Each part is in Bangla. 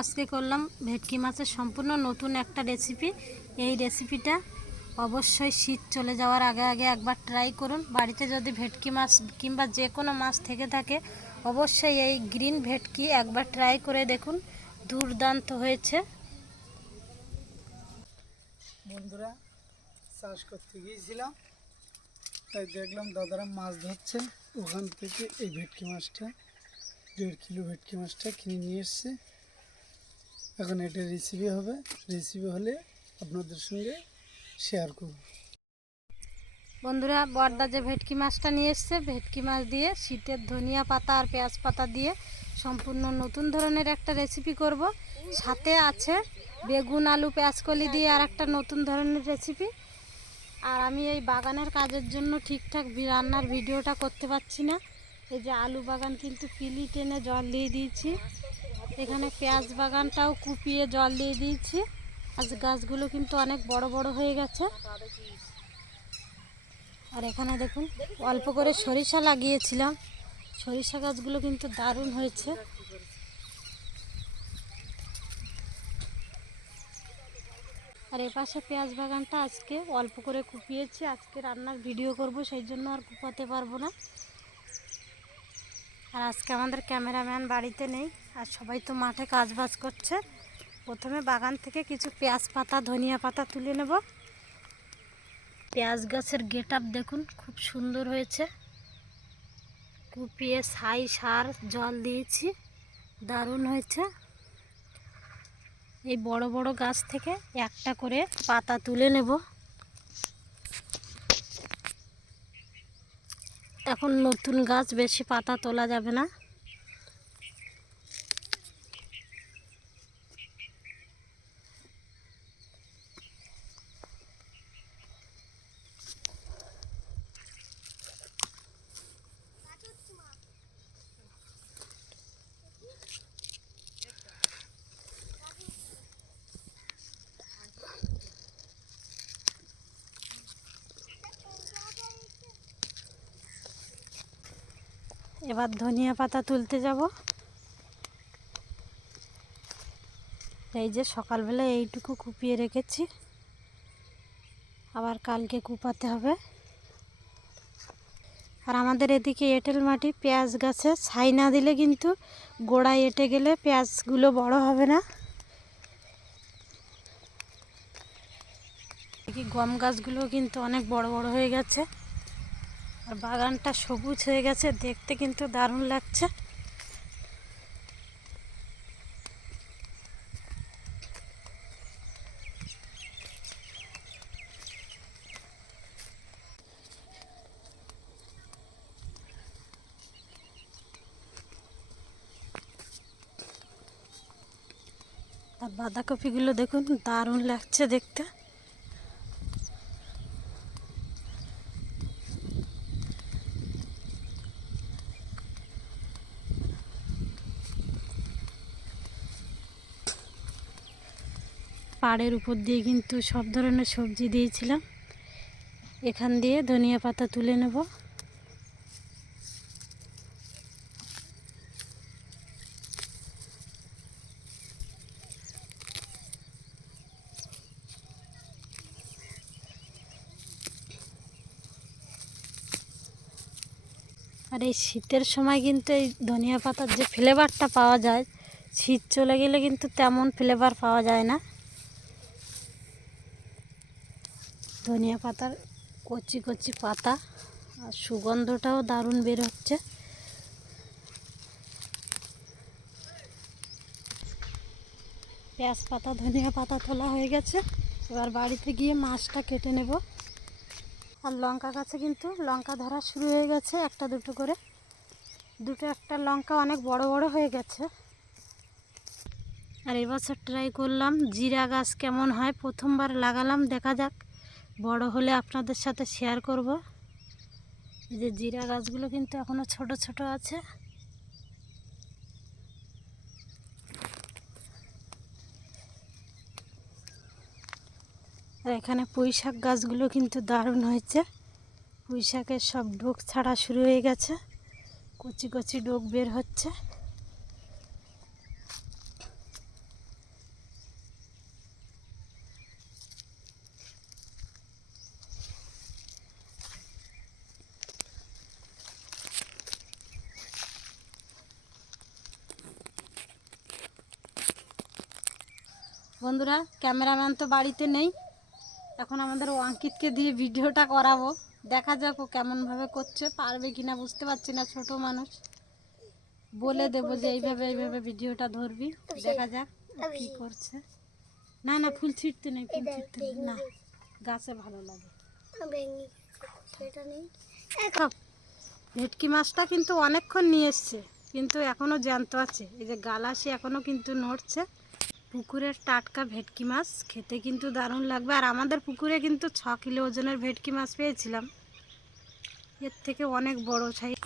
আজকে করলাম ভেটকি মাছের সম্পূর্ণ নতুন একটা রেসিপি এই রেসিপিটা অবশ্যই শীত চলে যাওয়ার আগে আগে একবার ট্রাই করুন। বাড়িতে যদি ভেটকি মাছ কিংবা যে কোনো মাছ থেকে থাকে, অবশ্যই এই গ্রিন ভেটকি একবার ট্রাই করে দেখুন। দুর্দান্ত হয়েছে। বন্ধুরা, চাষ করতে গিয়েছিলাম, তাই দেখলাম দাদারা মাছ ধরছে। ওখান থেকে এই ভেটকি মাছটা, দেড় কিলো ভেটকি মাছটা কিনে নিয়ে এসছে। এখন এটা রেসিপি হবে। রেসিপি হলে আপনাদের সঙ্গে শেয়ার করব। বন্ধুরা বড়দা যে ভেটকি মাছটা নিয়ে এসছে, ভেটকি মাছ দিয়ে শীতের ধনিয়া পাতা আর পেঁয়াজ পাতা দিয়ে সম্পূর্ণ নতুন ধরনের একটা রেসিপি করব। সাথে আছে বেগুন, আলু, পেঁয়াজকলি দিয়ে আর একটা নতুন ধরনের রেসিপি আর আমি এই বাগানের কাজের জন্য ঠিকঠাক রান্নার ভিডিওটা করতে পারছি না। এই যে আলু বাগান কিন্তু পিলি টেনে জল দিয়ে দিয়েছি। এখানে পেঁয়াজ বাগানটাও কুপিয়ে জল দিয়ে দিয়েছি। আজ গাছগুলো কিন্তু অনেক বড় বড় হয়ে গেছে। আর এখানে দেখুন, অল্প করে সরিষা লাগিয়েছিলাম। সরিষা গাছগুলো কিন্তু দারুণ হয়েছে। আর এপাশে পেঁয়াজ বাগানটা আজকে অল্প করে কুপিয়েছি। আজকে রান্নার ভিডিও করব, সেই জন্য আর কুপাতে পারব না। আর আজকে আমাদের ক্যামেরাম্যান বাড়িতে নেই। আর সবাই তো মাঠে কাজ বাজ করছে। প্রথমে বাগান থেকে কিছু পেঁয়াজ পাতা, ধনিয়া পাতা তুলে নেব। পেঁয়াজ গাছের গেট দেখুন, খুব সুন্দর হয়েছে। কুপিয়ে ছাই, সার, জল দিয়েছি, দারুণ হয়েছে। এই বড় বড় গাছ থেকে একটা করে পাতা তুলে নেব। এখন নতুন গাছ, বেশি পাতা তোলা যাবে না। এবার ধনিয়া পাতা তুলতে যাব। এই যে সকালবেলা এইটুকু কুপিয়ে রেখেছি। আবার কালকে কুপাতে হবে। আর আমাদের এদিকে এঁটেল মাটি, পেঁয়াজ গাছে ছাই না দিলে কিন্তু গোড়ায় এঁটে গেলে পেঁয়াজগুলো বড় হবে না। গম গাছগুলো কিন্তু অনেক বড় বড় হয়ে গেছে। আর বাগানটা সবুজ হয়ে গেছে, দেখতে কিন্তু দারুণ লাগছে। আর বাঁধাকপিগুলো দেখুন, দারুণ লাগছে দেখতে। পাড়ের উপর দিয়ে কিন্তু সব ধরনের সবজি দিয়েছিলাম। এখান দিয়ে ধনিয়া পাতা তুলে নেব। আর এই শীতের সময় কিন্তু এই ধনিয়া পাতার যে ফ্লেভারটা পাওয়া যায়, শীত চলে গেলে কিন্তু তেমন ফ্লেভার পাওয়া যায় না। ধনিয়া পাতার কচি কচি পাতা আর সুগন্ধটাও দারুণ বের হচ্ছে পেঁয়াজ পাতা, ধনিয়া পাতা তোলা হয়ে গেছে। এবার বাড়িতে গিয়ে মাছটা কেটে নেব। আর লঙ্কা গাছে কিন্তু লঙ্কা ধরা শুরু হয়ে গেছে একটা দুটো করে। দুটো একটা লঙ্কা অনেক বড় বড় হয়ে গেছে। আর এবছর ট্রাই করলাম। জিরা গাছ কেমন হয়? প্রথমবার লাগালাম, দেখা যাক। বড় হলে আপনাদের সাথে শেয়ার করব। এই যে জিরা গাছগুলো কিন্তু এখনও ছোট ছোট আছে। আর এখানে পুঁই শাক গাছগুলো কিন্তু দারুণ হয়েছে। পুঁই শাকের সব ডোক ছাড়া শুরু হয়ে গেছে। কচি কচি ডোক বের হচ্ছে। বন্ধুরা ক্যামেরাম্যান তো বাড়িতে নেই। এখন আমাদের অঙ্কিতকে দিয়ে ভিডিওটা করাবো। দেখা যাক ও কেমনভাবে করছে পারবে কিনা বুঝতে পারছি না ছোট মানুষ। বলে দেবো যে এইভাবে এইভাবে ভিডিওটা ধরবি। দেখা যাক কি করছে। না না ফুল ছিটতে নেই ফুল ছিটতে নেই। না গাছে। ভালো লাগে। ভেটকি মাছটা কিন্তু অনেকক্ষণ নিয়ে এসছে কিন্তু এখনও জ্যান্ত আছে। এই যে গালাসি এখনও কিন্তু নড়ছে। পুকুরের টাটকা ভেটকি মাছ খেতে কিন্তু দারুণ লাগবে। আর আমাদের পুকুরে কিন্তু ছ কিলো ওজনের ভেটকি মাছ পেয়েছিলাম। এর থেকে অনেক বড় সাইজ।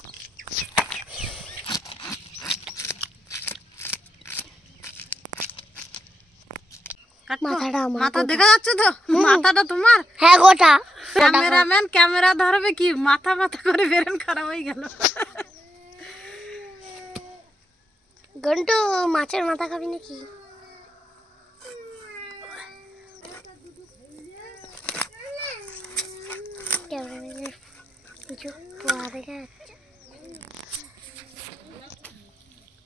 মাথাটা মাথা দেখা যাচ্ছে তো? মাথাটা তোমার? হ্যাঁ গোটা। ক্যামেরাম্যান ক্যামেরা ধরবে কি? মাথা মাথা করে বেরেন খারাপ হয়ে গেল। মাছের মাথা খাবি নাকি ক্যামেরাম্যানের কিছু পোয়া দেখা যাচ্ছে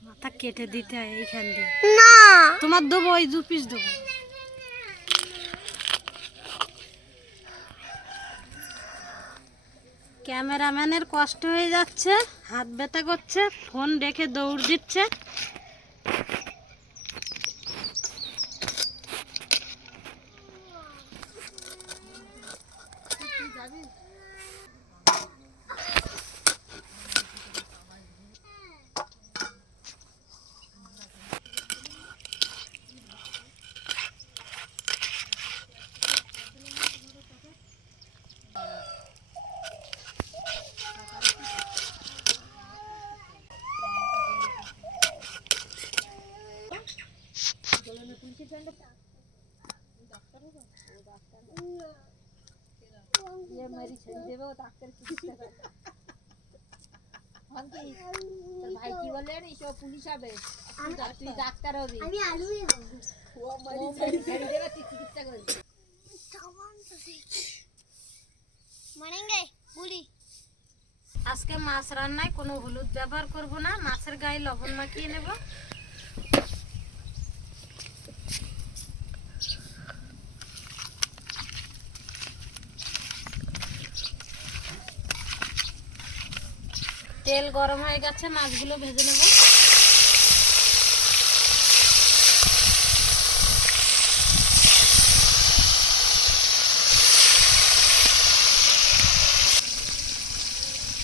মাথা কেটে দিতে হয় এইখান দিয়ে। না। তোমার দেবো ওই দু পিস দেবো। ক্যামেরাম্যানের কষ্ট হয়ে যাচ্ছে হাত ব্যথা করছে ফোন রেখে দৌড় দিচ্ছে। আমি আলু আজকে মাছ রান্নায় কোনো হলুদ ব্যবহার করব না মাছের গায়ে লবণ মাখিয়ে নেব। তেল গরম হয়ে গেছে, মাছগুলো ভেজে নেব।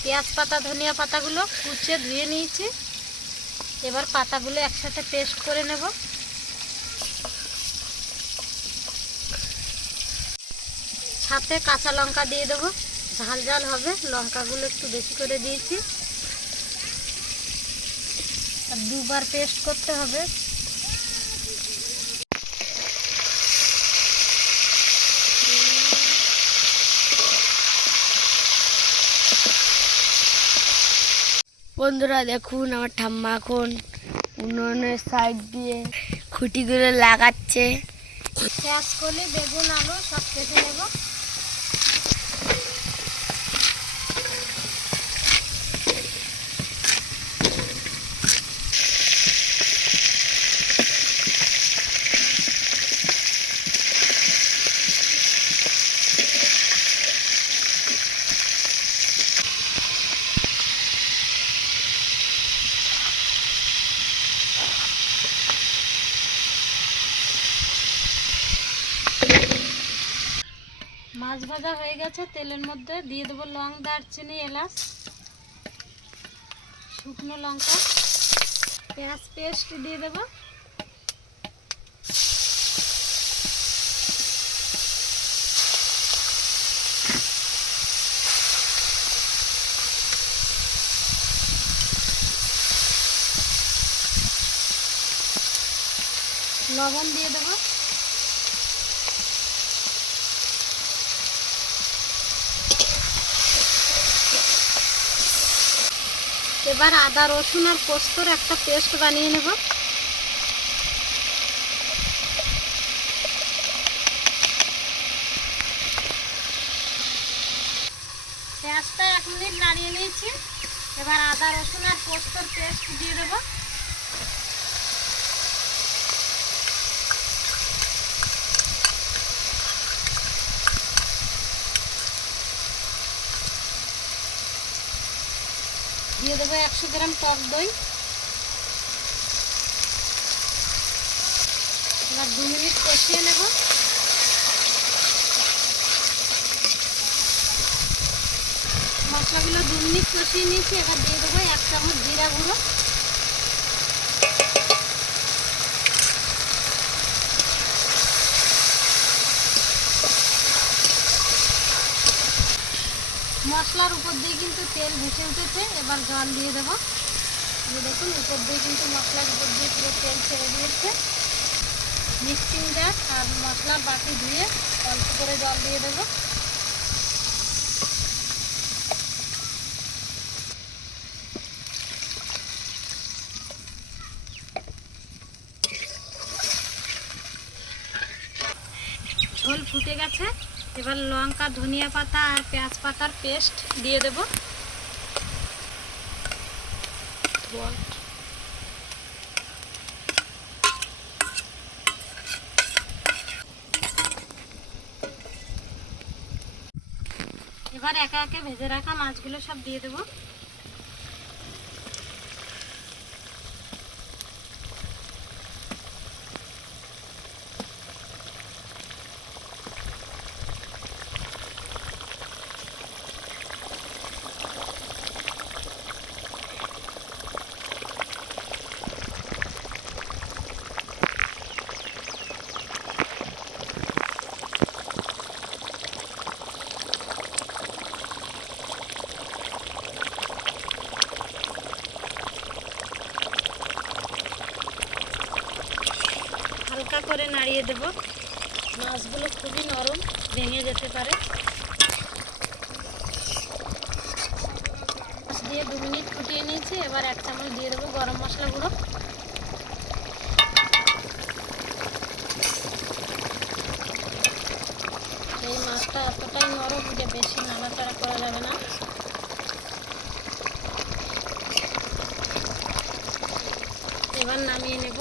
পেঁয়াজ পাতা, ধনিয়া পাতাগুলো কুচে ধুয়ে নিয়েছি। এবার পাতাগুলো একসাথে পেস্ট করে নেব। সাথে কাঁচা লঙ্কা দিয়ে দেবো। ঝাল ঝাল হবে, লঙ্কাগুলো একটু বেশি করে দিয়েছি। আর দুবার পেস্ট করতে হবে। বন্ধুরা দেখুন আমার ঠাম্মা এখন উনুনের সাইড দিয়ে খুঁটিগুলো লাগাচ্ছে। পেঁয়াজ, কলি, বেগুন, আলু সব কেটে নেব মাছ ভাজা হয়ে গেছে, তেলের মধ্যে দিয়ে দেবো লং দারচিনি, এলাচ, শুকনো লঙ্কা, পেঁয়াজ পেস্ট দিয়ে দেবো। লবণ দিয়ে দেবো। এবার আদা, রসুন আর পোস্তর একটা পেস্ট বানিয়ে নেব। পেঁয়াজটা এক মিনিট নাড়িয়ে নিয়েছি। এবার আদা, রসুন আর পোস্তর পেস্ট দিয়ে দেবো। দেবো একশো গ্রাম টক দই। এবার দু মিনিট কষিয়ে নেব। মশলাগুলো দু মিনিট কষিয়ে নিয়েছি, এবার দিয়ে দেবো এক চামচ জিরা গুঁড়ো মশলার উপর দিয়ে কিন্তু তেল ভেসে উঠেছে, এবার জল দিয়ে দেবো। দেখুন, উপর দিয়ে কিন্তু মশলার উপর দিয়ে পুরো তেল ছেড়ে দিয়েছে। মিক্সিং আর মশলার বাটি ধুয়ে অল্প করে জল দিয়ে দেবো। ঝোল ফুটে গেছে। এবার লঙ্কা, ধনিয়া পাতা আর পেঁয়াজ পাতার পেস্ট দিয়ে দেব। এবার একে একে ভেজে রাখা মাছগুলো সব দিয়ে দেবো। নাড়িয়ে দেব। মাছগুলো খুবই নরম, ভেঙে যেতে পারে। মাছ দিয়ে দু মিনিট ফুটিয়ে নিয়েছি, এবার এক চামচ দিয়ে দেবো গরম মশলা গুঁড়ো। এই মাছটা এতটাই নরম যে বেশি নাড়াচাড়া করা যাবে না এবার নামিয়ে নেব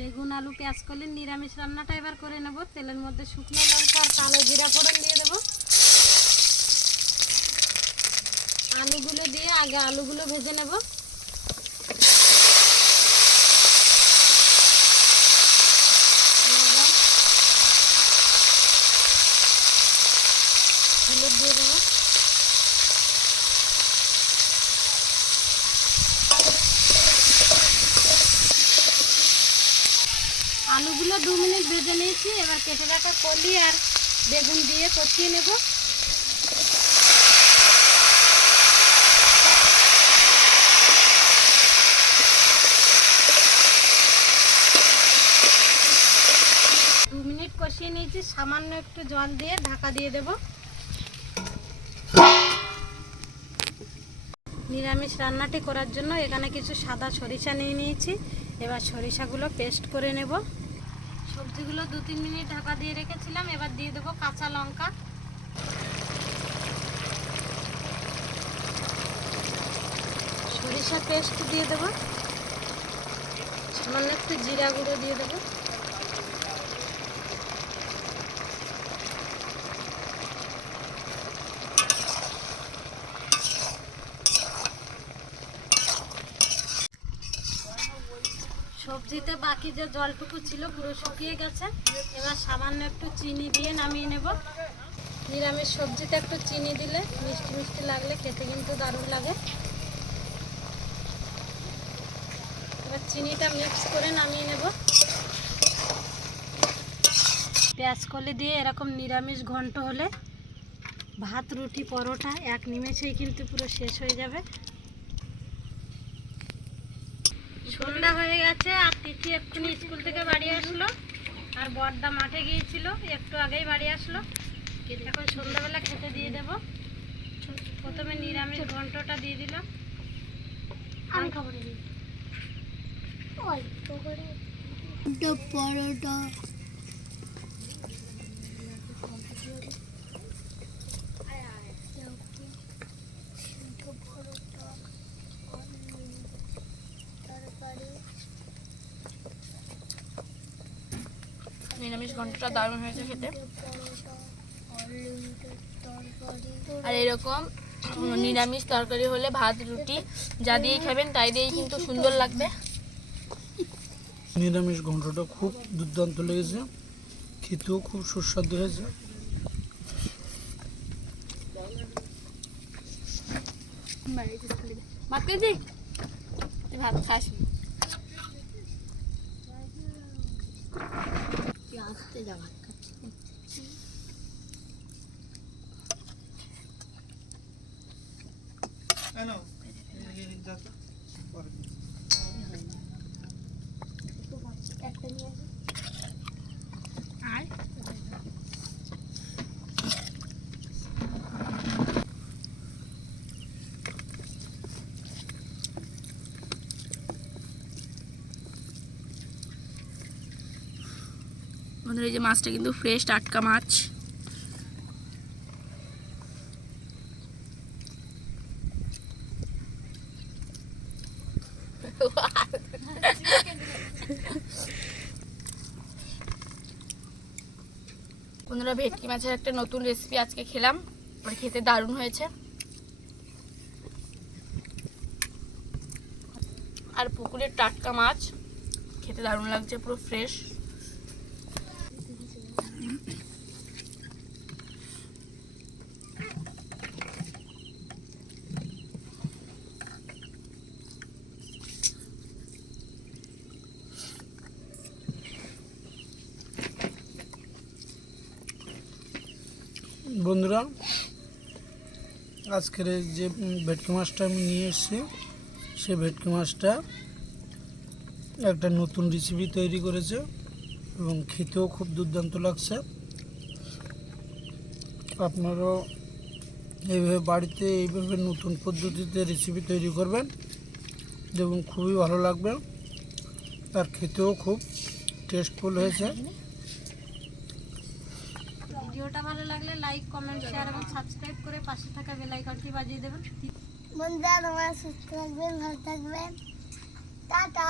বেগুন, আলু, পেঁয়াজ করলে নিরামিষ রান্নাটা এবার করে নেব। তেলের মধ্যে শুকনো লঙ্কা আর কালো জিরা ফোড়ন দিয়ে দেবো। আলুগুলো দিয়ে আগে আলুগুলো ভেজে নেব লবণ, হলুদ দিয়ে দেবো আলুগুলো দু মিনিট ভেজে নিয়েছি, এবার কেটে রাখা কলি আর বেগুন দিয়ে কষিয়ে নেব। দু মিনিট কষিয়ে নিয়েছি, সামান্য একটু জল দিয়ে ঢাকা দিয়ে দেব। নিরামিষ রান্নাটি করার জন্য এখানে কিছু সাদা সরিষা নিয়ে নিয়েছি, এবার সরিষাগুলো পেস্ট করে নেব। সবজিগুলো দু তিন মিনিট ঢাকা দিয়ে রেখেছিলাম, এবার দিয়ে দেবো কাঁচা লঙ্কা। সরিষা পেস্ট দিয়ে দেবো। সামান্য একটু জিরা গুঁড়ো দিয়ে দেবো। সবজিতে বাকি যে জলটুকু ছিল পুরো শুকিয়ে গেছে। এবার সামান্য একটু চিনি দিয়ে নামিয়ে নেব। নিরামিষ সবজিতে একটু চিনি দিলে মিষ্টি মিষ্টি লাগলে খেতে কিন্তু দারুণ লাগে। এবার চিনিটা মিক্স করে নামিয়ে নেব। পেঁয়াজ কলি দিয়ে এরকম নিরামিষ ঘন্ট হলে ভাত, রুটি, পরোটা এক নিমেষেই কিন্তু পুরো শেষ হয়ে যাবে। সন্ধ্যা হয়ে গেছে আর তিথি এক্ষুনি স্কুল থেকে বাড়ি আসলো। আর বর্দা মাঠে গিয়েছিল একটু আগেই বাড়ি আসলো। এখন সন্ধ্যাবেলা খেতে দিয়ে দেব। প্রথমে নিরামিষ ঘন্টটা দিয়ে দিলাম। আমি খাব পরোটা। নিরামিষ দারুণ হয়েছে খেতে। আর এরকম নিরামিষ তরকারি হলে ভাত রুটি যা দিয়েই খাবেন তাই দিয়েই কিন্তু সুন্দর লাগবে। নিরামিষ ঘন্টটা খুব দুর্দান্ত লেগেছে। খেতেও খুব সুস্বাদু হয়েছে। ভাত খেয়েছি তুই ভাত খাস আর বন্ধুরা এই যে মাছটা কিন্তু ফ্রেশ টাটকা মাছ। বন্ধুরা, ভেটকি মাছের একটা নতুন রেসিপি আজকে খেলাম। আর খেতে দারুণ হয়েছে। আর পুকুরের টাটকা মাছ, খেতে দারুণ লাগছে, পুরো ফ্রেশ বন্ধুরা আজকের যে ভেটকি মাছটা আমি নিয়ে এসেছি সে ভেটকি মাছটা একটা নতুন রেসিপি তৈরি করেছে এবং খেতেও খুব দুর্দান্ত লাগছে। আপনারাও এইভাবে বাড়িতে এইভাবে নতুন পদ্ধতিতে রেসিপি তৈরি করবেন এবং খুবই ভালো লাগবে। আর খেতেও খুব টেস্টফুল হয়েছে ভিডিওটা ভালো লাগলে লাইক কমেন্ট শেয়ার এবং সাবস্ক্রাইব করে পাশে থাকা বেল আইকনটি বাজিয়ে দেবেন। বন্ধুরা, তোমরা সুস্থ থাকবেন, ভালো থাকবেন। টাটা!